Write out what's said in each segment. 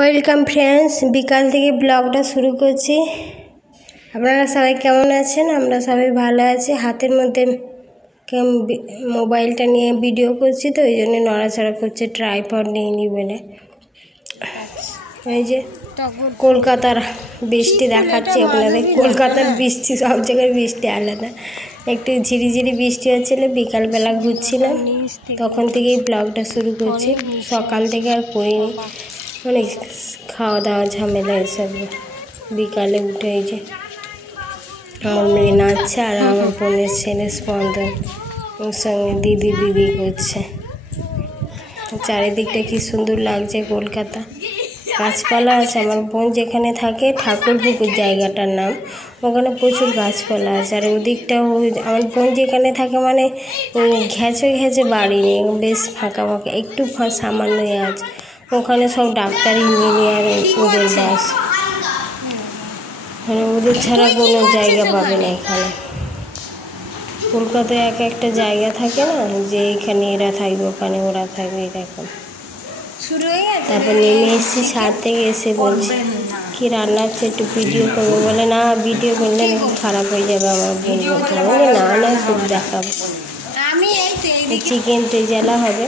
Welcome friends, বিকাল থেকে ব্লগটা শুরু করছি। আপনারা সবাই কেমন আছেন? আমরা সবাই ভালো আছি। হাতের মধ্যে মোবাইলটা নিয়ে ভিডিও করছি, তো ওই জন্য নড়াচড়া করছে, ট্রাইপড নিয়ে নি বলে। এই যে কলকাতার বৃষ্টি দেখাচ্ছি আপনাদের। কলকাতার বৃষ্টি সব জায়গায় বৃষ্টি আলাদা। একটু ঝিরিঝিরি বৃষ্টি হচ্ছিল, বিকালবেলা ঘুরছিলাম, তখন থেকেই ব্লগটা শুরু করছি। সকাল থেকে আর করিনি, অনেক খাওয়া দাওয়া ঝামেলা এসব। বিকালে উঠে এই যে আমার মেয়ে নাচছে, আর আমার বোনের ছেলে স্পন্দন ওর সঙ্গে দিদি দিদি করছে। চারিদিকটা কি সুন্দর লাগছে কলকাতা, গাছপালা আছে। আমার বোন যেখানে থাকে, ঠাকুরপুকুর জায়গাটার নাম, ওখানে প্রচুর গাছপালা আছে। আর ওদিকটাও আমার বোন যেখানে থাকে, মানে ঘেঁচে ঘেঁচে বাড়ি নেই, বেশ ফাঁকা ফাঁকা, একটু সামান্যই আছে। ওখানে সব ডাক্তার ইঞ্জিনিয়ার ওদের বাস, মানে ওদের ছাড়া কোনো জায়গা পাবে না এখানে। কলকাতায় এক একটা জায়গা থাকে না, যে এখানে এরা থাকবে, ওখানে ওরা থাকবে, এরকম। তারপর নেমে এসেছি, ছাদ থেকে এসে বলছি কি রান্না হচ্ছে, একটু ভিডিও করবো। বলে না, ভিডিও করলে নাকি খারাপ হয়ে যাবে। আমার বোন বলতে বলে না শুধু দেখাবো। চিকেন রেজালা হবে,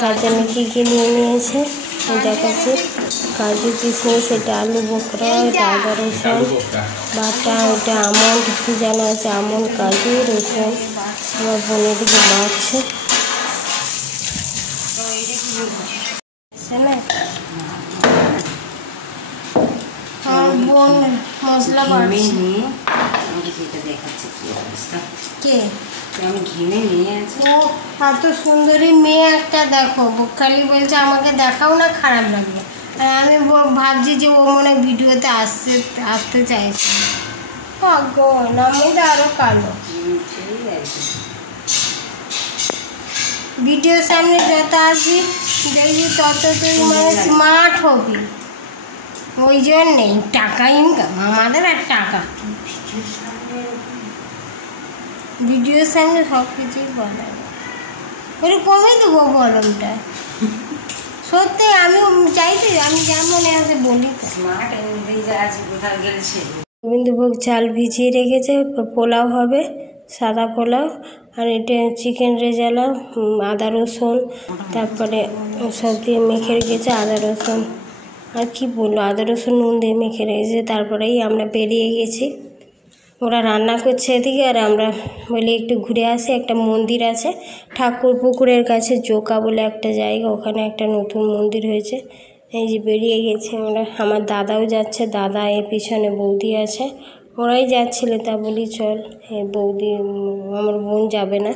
তার জন্য কী কী নিয়ে নিয়েছে দেখাচ্ছি। কাজু কিশমিশ, এটা আলু বোখরা, এটা আদা রসুন বাটা, ওটা আমন্ড ভিজানো আছে, আমন্ড কাজু রসুন। আমার বোনের দিকে বাড়ছে বোন মশলা বাড়ছে। কে আমি ঘিমে নিয়ে আছি। ও এত সুন্দরী মেয়ে একটা, দেখো খালি বলছে আমাকে দেখাও না, খারাপ লাগবে। আর আমি ভাবছি যে ও মনে ভিডিওতে আসতে চাইছে। ভগবান, আমি তো আরো কালো। ভিডিওর সামনে যত আসবি দেখবি তত তুই মানে স্মার্ট হবি। ওই জন্যেই টাকা ইনকাম আমাদের, আর টাকা ভিডিওর সামনে সব কিছুই বলা ওই কমে দেবো বলমটা। সত্যি আমি চাইতে, আমি যেমন আছে বলি তো। গোবিন্দভোগ চাল ভিজিয়ে রেখেছে, পোলাও হবে, সাদা পোলাও। আর এটা চিকেন রেজালা, আদা রসুন, তারপরে সব দিয়ে মেখে রেখেছে, আদা রসুন আর কি বললো, আদা রসুন নুন দিয়ে মেখে রেখেছে। তারপরেই আমরা বেরিয়ে গেছি, ওরা রান্না করছে এদিকে, আর আমরা বলি একটু ঘুরে আসি। একটা মন্দির আছে ঠাকুরপুকুরের কাছে, জোকা বলে একটা জায়গা, ওখানে একটা নতুন মন্দির হয়েছে। এই যে বেরিয়ে গেছি আমরা, আমার দাদাও যাচ্ছে, দাদা এর পিছনে বৌদি আছে, ওরাই যাচ্ছিল। তা বলি চল, বৌদি আমার বোন যাবে না।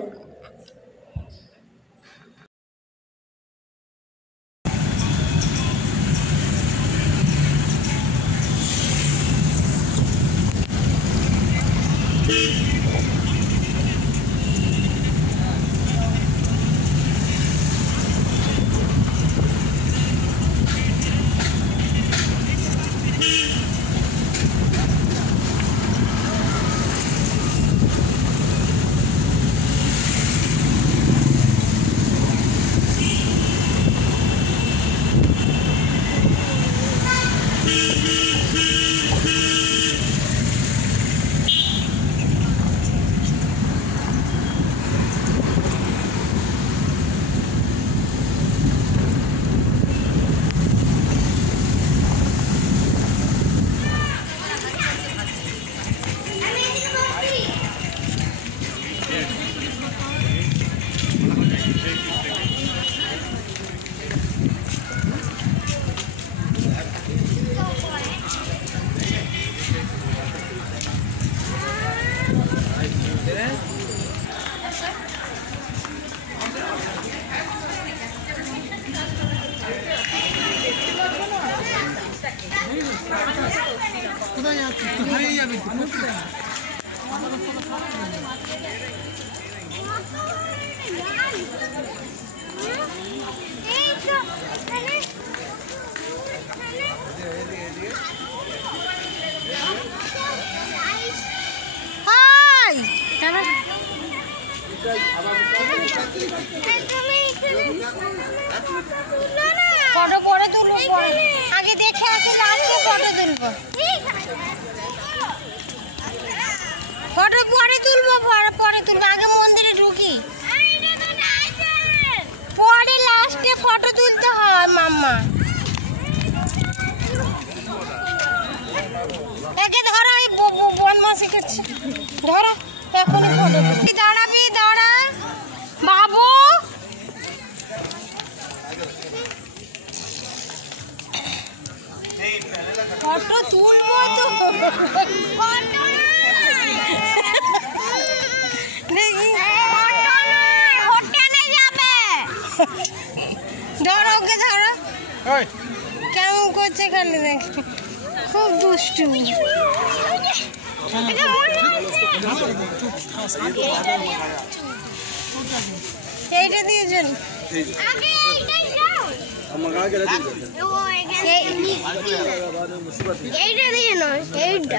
ফটো পরে তুলবো, আগে দেখে ফটো পরে তুলবো, পরে তুলবো, আগে মন্দিরে ঢুকি, পরে লাস্টে ফটো তুলতে হয় মাম্মা। একে ধরো, এই বনমাসি করছে, ধরো এখনই ফটো তুলি। দাঁড়াবি, দাঁড়া বাবু। ফটো তুলবো তো, দেখি হোটেলে যাবে। ধরো ওকে, ধরো কেমন করছে খালি দেখ, খুব দুষ্টু। এইটা দিয়েছেন, এইটা দিয়ে নয়, এইটা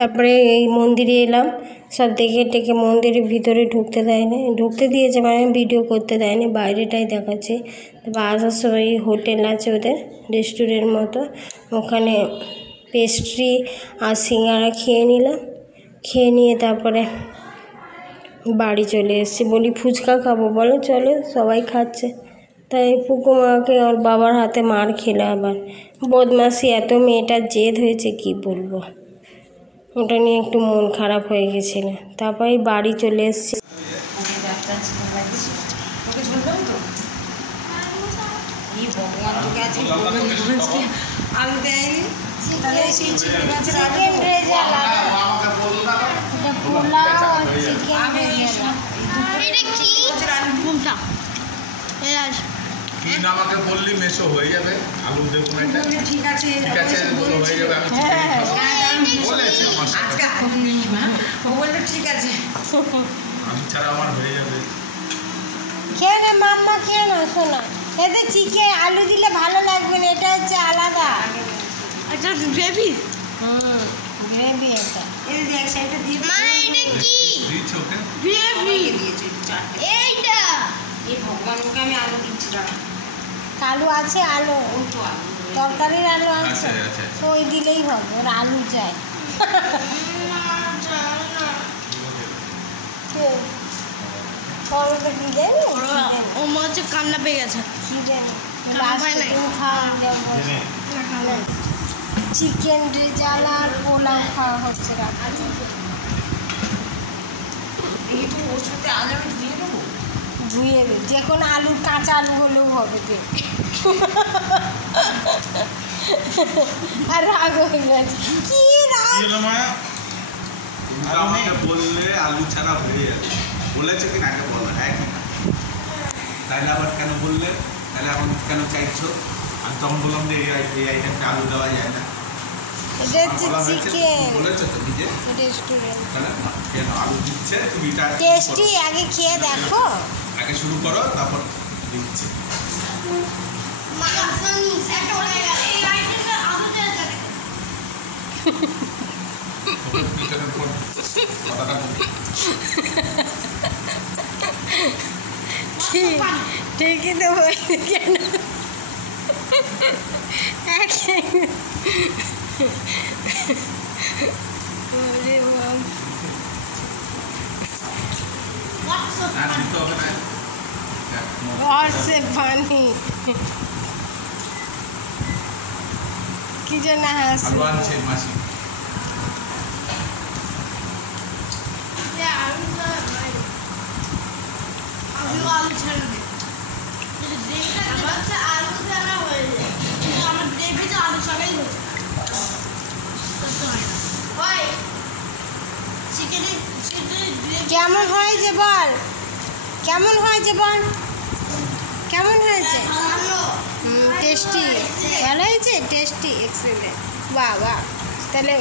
তারপরে এই মন্দিরে এলাম, সব দেখে টেকে মন্দিরের ভিতরে ঢুকতে দেয়নি, ঢুকতে দিয়েছে মানে ভিডিও করতে দেয়নি, বাইরেটাই দেখাচ্ছে। তারপর আসার সময় হোটেল আছে ওদের, রেস্টুরেন্ট মতো, ওখানে পেস্ট্রি আর সিঙ্গারা খেয়ে নিলাম, খেয়ে নিয়ে তারপরে বাড়ি চলে এসেছি। বলি ফুচকা খাবো, বলে চলো, সবাই খাচ্ছে। তাই পুকুমাকে ওর বাবার হাতে মার খেলে, আবার বদমাসি, এত মেয়েটার জেদ হয়েছে কি বলবো, ওটা নিয়ে একটু মন খারাপ হয়ে গেছিলো। তারপরে বাড়ি চলে এসেছি। আমাকে বললি মেশো হয়ে যাবে, আলু দেবো না, ঠিক আছে ঠিক আছে হয়ে যাবে, আমি বলেছি আজকে ও বললো ঠিক আছে, আমি ছাড়া আমার হয়ে যাবে। খেয়ে নে মাম্মা, খেয়ে না শোনা, এতে চিকেন আলু দিলে ভালো লাগবে না, এটা হচ্ছে আলাদা, আচ্ছা গ্রেভি, গ্রেভি এটা। এই দেখ সেটা দিয়ে মা এটা কি দিয়েছ ওকে? গ্রেভি দিয়েছি এইটা। এই ভগবানকে আমি আলু দিচ্ছি, দাঁড়া আলু আছে, আলু তো আলু তরকারির আলু আছে, আচ্ছা আচ্ছা তো ওই দিলেই হবে, ওর আলু চাই। করোটা কি দেন, ও মনে হচ্ছে কান্না পেয়ে গেছে। কি দেন খাওয়া নাই। চিকেন রেজালা আর পোলাও খাওয়া হচ্ছে রাত্রে। একটু ওর সাথে আলু আমি ধুয়ে দেবো, ধুয়ে দে, যে কোনো আলুর কাঁচা আলু হলেও হবে, দে। আর রাগ হয়ে গেছে, কি রাগ। কি হলো মায়া? তুমি তো আমাকে বললে আলু ছাড়া হয়ে যাবে, বলেছে কি না আগে বলো, হ্যাঁ কি না? তাহলে আবার কেন বললে, তাহলে এখন কেন চাইছো? আমি তখন বললাম যে এই আইটেমটা আলু দেওয়া যায় না, এটা হচ্ছে চিকেন বলেছো তো নিজে, রেস্টুরেন্ট। তাহলে কেন আলু দিচ্ছে? তুমি এটা টেস্টি, আগে খেয়ে দেখো। আগে শুরু করো, তারপর দিচ্ছে। ঠিকই তো বলছি, কেন और से पानी কি যেন হাসি। আলু আনছে মাসি, আলু ছেড়ে দে, আলু ছাড়া হয়ে যায়, আমার গ্রেভিতে আলু ছাড়াই হচ্ছে, চিকেনের গ্রেভি কেমন হয়েছে বল, কেমন হয়েছে বল, কেমন হয়েছে? টেস্টি, ভালো হয়েছে, টেস্টি, এক্সেলেন্ট। বাহ বাহ, তাহলে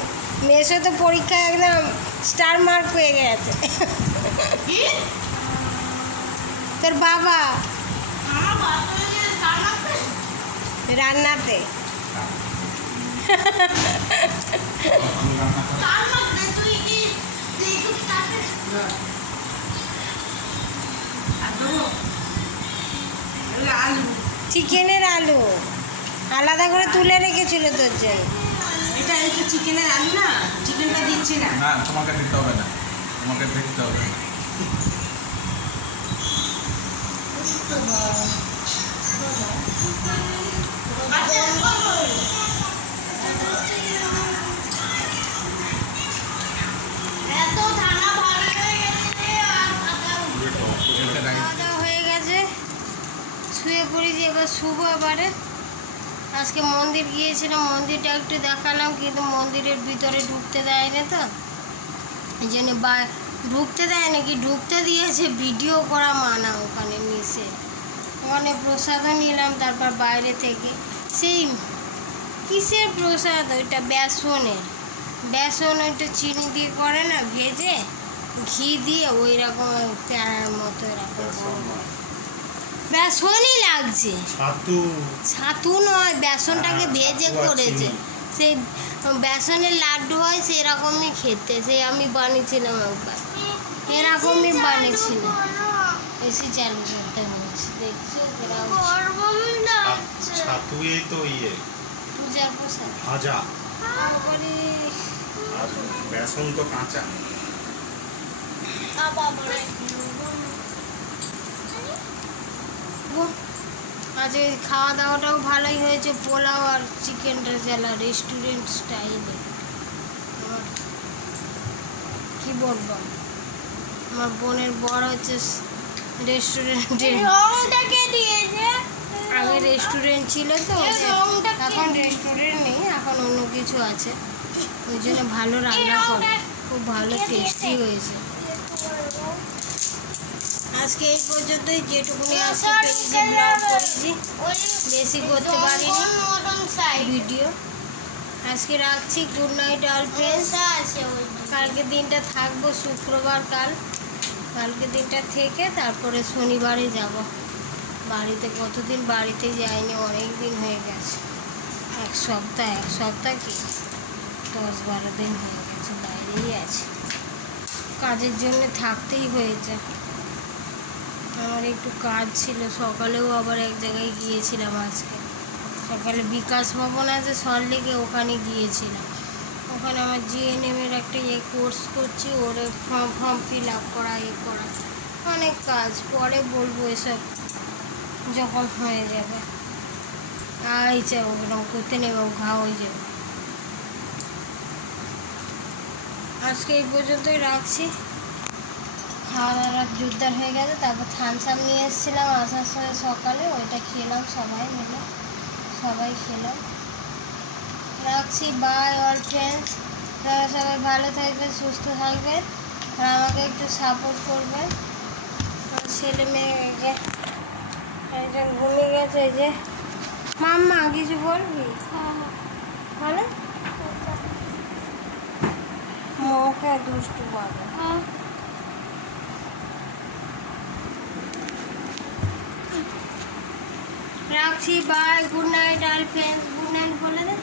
মেসো তো পরীক্ষায় একদম স্টার মার্ক পেয়ে গেছে। তোর বাবা রান্নাতে চিকেনের আলু আলাদা করে তুলে রেখেছিল তোর জন্য। এটা এই তো চিকেনের আলু না, চিকেনটা দিচ্ছি না। না তোমাকে দিতে হবে না, তোমাকে দেখতে হবে। খাওয়া দাওয়া হয়ে গেছে, শুয়ে পড়েছি, এবার শুভ। এবারে আজকে মন্দির গিয়েছিলাম, মন্দিরটা একটু দেখালাম, কিন্তু মন্দিরের ভিতরে ঢুকতে দেয় না, তো এই জন্য ঢুকতে দেয় নাকি ঢুকতে দিয়েছে, ভিডিও করা মানা ওখানে মিশে। ওখানে প্রসাদও নিলাম, তারপর বাইরে থেকে সেই কিসের প্রসাদ ওইটা, বেসন ওইটা চিনি দিয়ে করে না, ভেজে ঘি দিয়ে ওই রকম প্যারার মতো এরকম বেসনই লাগছে, ছাতু নয়, বেসনটাকে ভেজে করেছে। সেই বেসনের লাড্ডু হয় সেরকমই খেতে, সেই আমি বানিয়েছিলাম একবার, এরকমই বানিয়েছিলাম। এসে চালু করতে বলছি, দেখছো পূজার প্রসাদ ভাজা, তারপরে আর বেসন তো কাঁচা। আজ খাওয়া দাওয়াটাও ভালোই হয়েছে, পোলাও আর চিকেন রেজালা রেস্টুরেন্ট স্টাইলে। কি বলবো, আমার বোনের বর হচ্ছে রেস্টুরেন্টে, আগে রেস্টুরেন্ট ছিল তো, এখন রেস্টুরেন্ট নেই, এখন অন্য কিছু আছে, ওই জন্য ভালো রান্না করে, খুব ভালো টেস্টি হয়েছে। আজকে এই পর্যন্তই, যেটুকুনি আজকে পেয়েছি ব্লগ করেছি, বেশি করতে পারিনি ভিডিও। আজকে রাখছি, গুড নাইট অল ফ্রেন্ডস। কালকে দিনটা থাকবো, শুক্রবার কালকে দিনটা থেকে তারপরে শনিবারে যাব বাড়িতে। কতদিন বাড়িতে যাইনি, অনেক দিন হয়ে গেছে, এক সপ্তাহ কি 10-12 দিন হয়ে গেছে, বাইরেই আছে, কাজের জন্য থাকতেই হয়েছে। আমার একটু কাজ ছিল, সকালেও আবার এক জায়গায় গিয়েছিলাম। আজকে সকালে বিকাশ ভবন আছে সল্টলেকে, ওখানে গিয়েছিলাম। ওখানে আমার জিএনএমের একটা কোর্স করছি, ওর ফর্ম ফিল আপ করা, অনেক কাজ, পরে বলবো এসব যখন হয়ে যাবে। আইছে ওরকম করতে নেব, ঘা হয়ে যাবে। আজকে এই পর্যন্তই রাখছি। খাওয়া দাওয়া জোরদার হয়ে গেছে, তারপর থামস আপ নিয়ে এসেছিলাম আসার সময় সকালে, ওইটা খেলাম, সবাই খেলাম। রাখছি, বাই অল ফ্রেন্ডস। আপনারা সবাই ভালো থাকবেন, সুস্থ থাকবেন, আর আমাকে একটু সাপোর্ট করবেন। ছেলে মেয়েকে একজন ঘুমিয়ে গেছে, এই যে মাম্মা, কিছু বলবি? বলে মুখে দুষ্টু বলে। রাখছি, bye, good night all friends. Good night বলে দে।